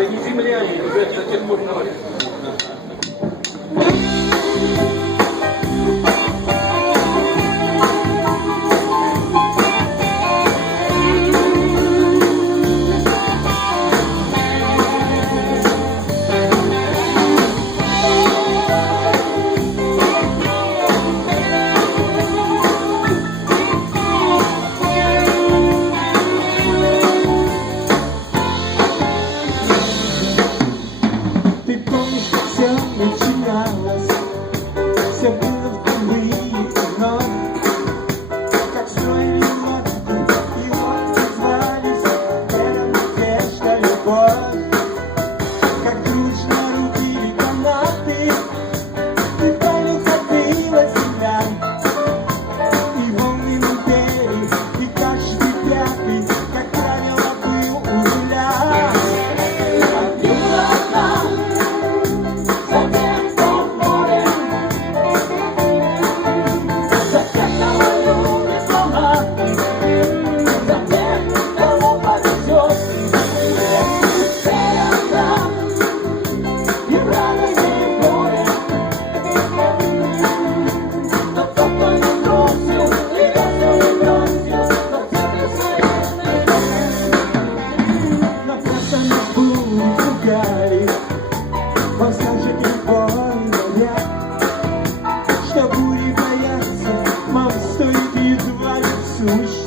Да не земля они, ребят, до тех пор 梦想你 Jesus.